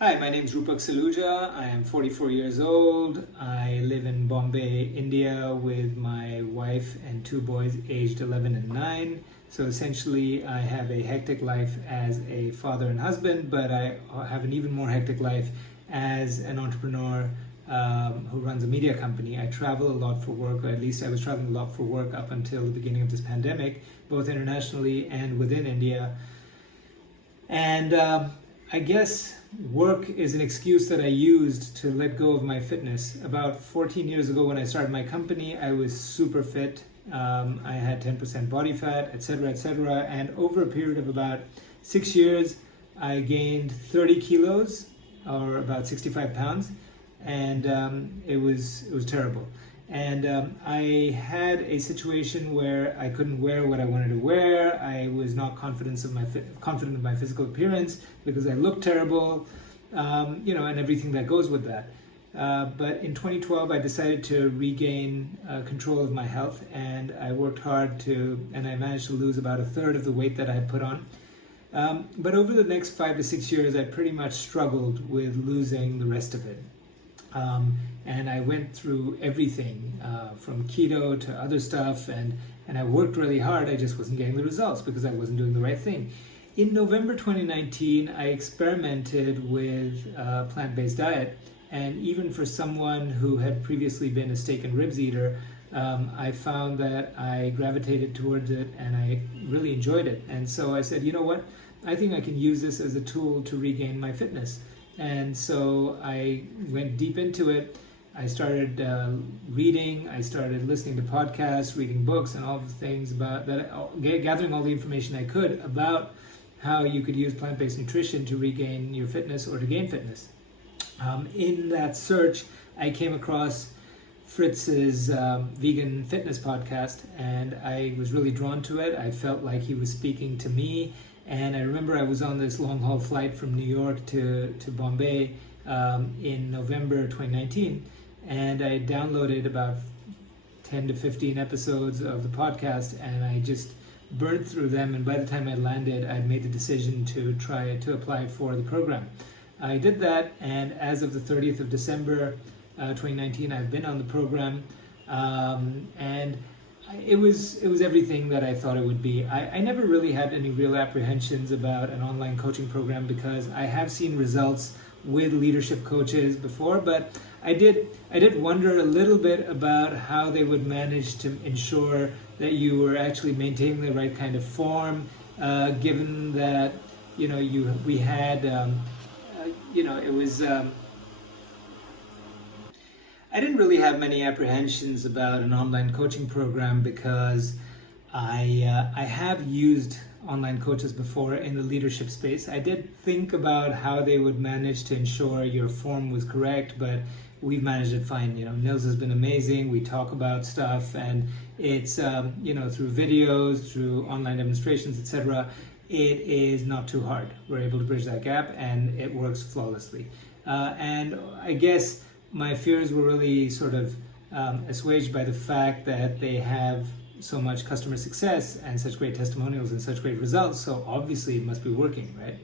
Hi, my name is Roopak Saluja. I am 44 years old. I live in Bombay, India with my wife and two boys aged 11 and 9. So essentially, I have a hectic life as a father and husband, but I have an even more hectic life as an entrepreneur who runs a media company. I travel a lot for work, or at least I was traveling a lot for work up until the beginning of this pandemic, both internationally and within India. And I guess work is an excuse that I used to let go of my fitness. About 14 years ago when I started my company, I was super fit. I had 10% body fat, etc., etc. And over a period of about 6 years, I gained 30 kilos, or about 65 pounds. And it was terrible. And I had a situation where I couldn't wear what I wanted to wear. I was not confident of my physical appearance because I looked terrible, and everything that goes with that. But in 2012, I decided to regain control of my health, and I worked hard and I managed to lose about a third of the weight that I had put on. But over the next 5 to 6 years, I pretty much struggled with losing the rest of it. And I went through everything from keto to other stuff, and I worked really hard. I just wasn't getting the results because I wasn't doing the right thing. In November 2019, I experimented with a plant-based diet, and even for someone who had previously been a steak and ribs eater, I found that I gravitated towards it and I really enjoyed it. And so I said, you know what? I think I can use this as a tool to regain my fitness. And so I went deep into it. I started reading, I started listening to podcasts, reading books, and all the things about that, gathering all the information I could about how you could use plant-based nutrition to regain your fitness or to gain fitness. In that search, I came across Fritz's vegan fitness podcast, and I was really drawn to it. I felt like he was speaking to me. And I remember I was on this long-haul flight from New York to Bombay in November 2019, and I downloaded about 10 to 15 episodes of the podcast, and I just burned through them, and by the time I landed, I'd made the decision to try to apply for the program. I did that, and as of the 30th of December 2019, I've been on the program, and it was everything that I thought it would be. I never really had any real apprehensions about an online coaching program because I have seen results with leadership coaches before, but I did wonder a little bit about how they would manage to ensure that you were actually maintaining the right kind of form, given that we had it was. I didn't really have many apprehensions about an online coaching program because I have used online coaches before in the leadership space. I did think about how they would manage to ensure your form was correct, but we've managed it fine. Nils has been amazing. We talk about stuff, and it's through videos, through online demonstrations, etc. It is not too hard. We're able to bridge that gap, and it works flawlessly. And I guess my fears were really sort of assuaged by the fact that they have so much customer success and such great testimonials and such great results, so obviously it must be working, right?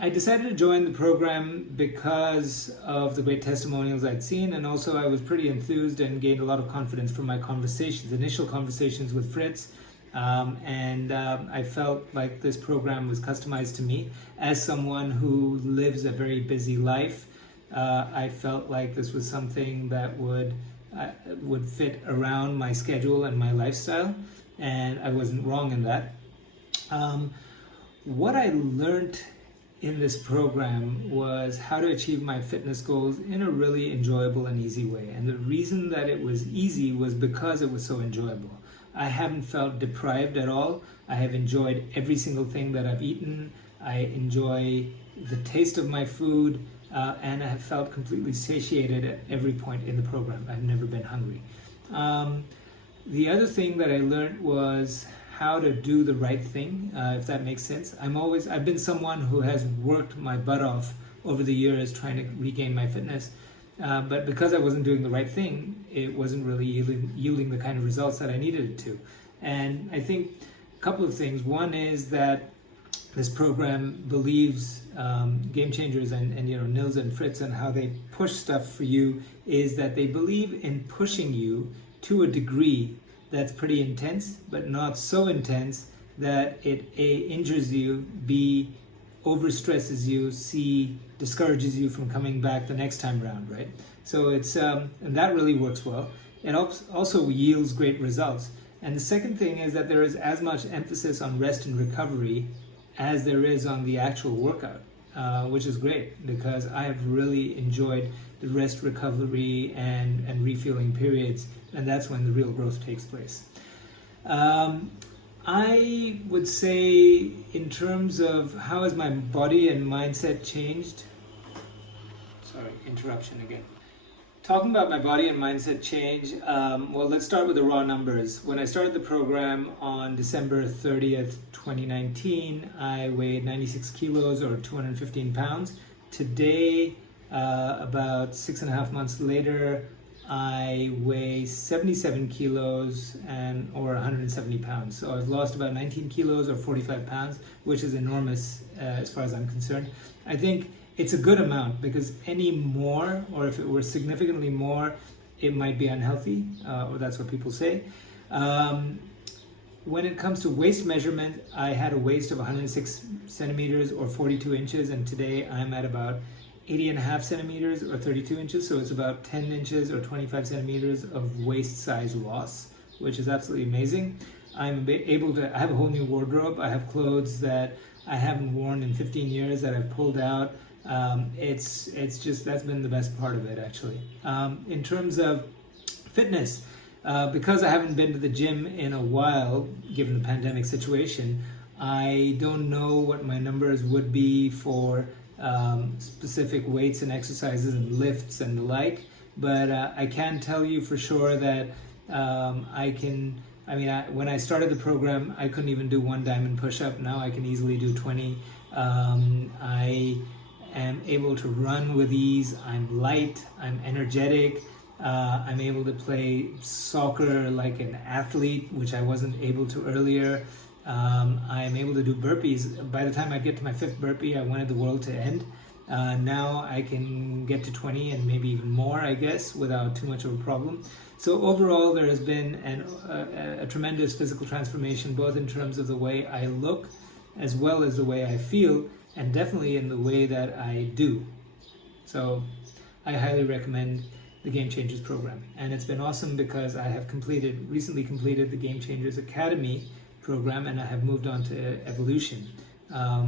I decided to join the program because of the great testimonials I'd seen, and also I was pretty enthused and gained a lot of confidence from my initial conversations with Fritz, and I felt like this program was customized to me. As someone who lives a very busy life, I felt like this was something that would fit around my schedule and my lifestyle, and I wasn't wrong in that. What I learned in this program was how to achieve my fitness goals in a really enjoyable and easy way. And the reason that it was easy was because it was so enjoyable. I haven't felt deprived at all. I have enjoyed every single thing that I've eaten. I enjoy the taste of my food. And I have felt completely satiated at every point in the program. I've never been hungry. The other thing that I learned was how to do the right thing, if that makes sense. I've been someone who has worked my butt off over the years trying to regain my fitness, but because I wasn't doing the right thing, it wasn't really yielding the kind of results that I needed it to. And I think a couple of things. One is that this program believes, Game Changers and Nils and Fritz, and how they push stuff for you is that they believe in pushing you to a degree that's pretty intense, but not so intense that it A, injures you, B, overstresses you, C, discourages you from coming back the next time around, right? So it's and that really works well. It also yields great results. And the second thing is that there is as much emphasis on rest and recovery as there is on the actual workout, which is great because I have really enjoyed the rest, recovery, and refueling periods, and that's when the real growth takes place. I would say, in terms of how has my body and mindset changed, sorry, interruption again. Talking about my body and mindset change, well, let's start with the raw numbers. When I started the program on December 30th, 2019, I weighed 96 kilos or 215 pounds. Today, about 6.5 months later, I weigh 77 kilos or 170 pounds. So I've lost about 19 kilos or 45 pounds, which is enormous as far as I'm concerned. I think it's a good amount because any more, or if it were significantly more, it might be unhealthy, or that's what people say. When it comes to waist measurement, I had a waist of 106 centimeters or 42 inches, and today I'm at about 80.5 centimeters or 32 inches, so it's about 10 inches or 25 centimeters of waist size loss, which is absolutely amazing. I'm able to, I have a whole new wardrobe. I have clothes that I haven't worn in 15 years that I've pulled out. It's just, that's been the best part of it, actually. In terms of fitness, because I haven't been to the gym in a while, given the pandemic situation, I don't know what my numbers would be for specific weights and exercises and lifts and the like, but I can tell you for sure that when I started the program, I couldn't even do one diamond push-up. Now I can easily do 20. I am able to run with ease. I'm light, I'm energetic. I'm able to play soccer like an athlete, which I wasn't able to earlier. I'm able to do burpees. By the time I get to my 5th burpee, I wanted the world to end. Now I can get to 20 and maybe even more, I guess, without too much of a problem. So overall, there has been a tremendous physical transformation, both in terms of the way I look, as well as the way I feel, and definitely in the way that I do. So I highly recommend the Game Changers program. And it's been awesome because I have recently completed the Game Changers Academy program, and I have moved on to Evolution,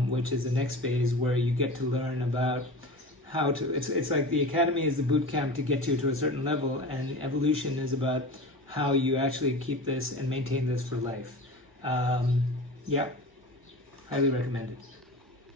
which is the next phase where you get to learn about how to, it's like the Academy is the boot camp to get you to a certain level, and Evolution is about how you actually keep this and maintain this for life. Yeah, highly recommend it.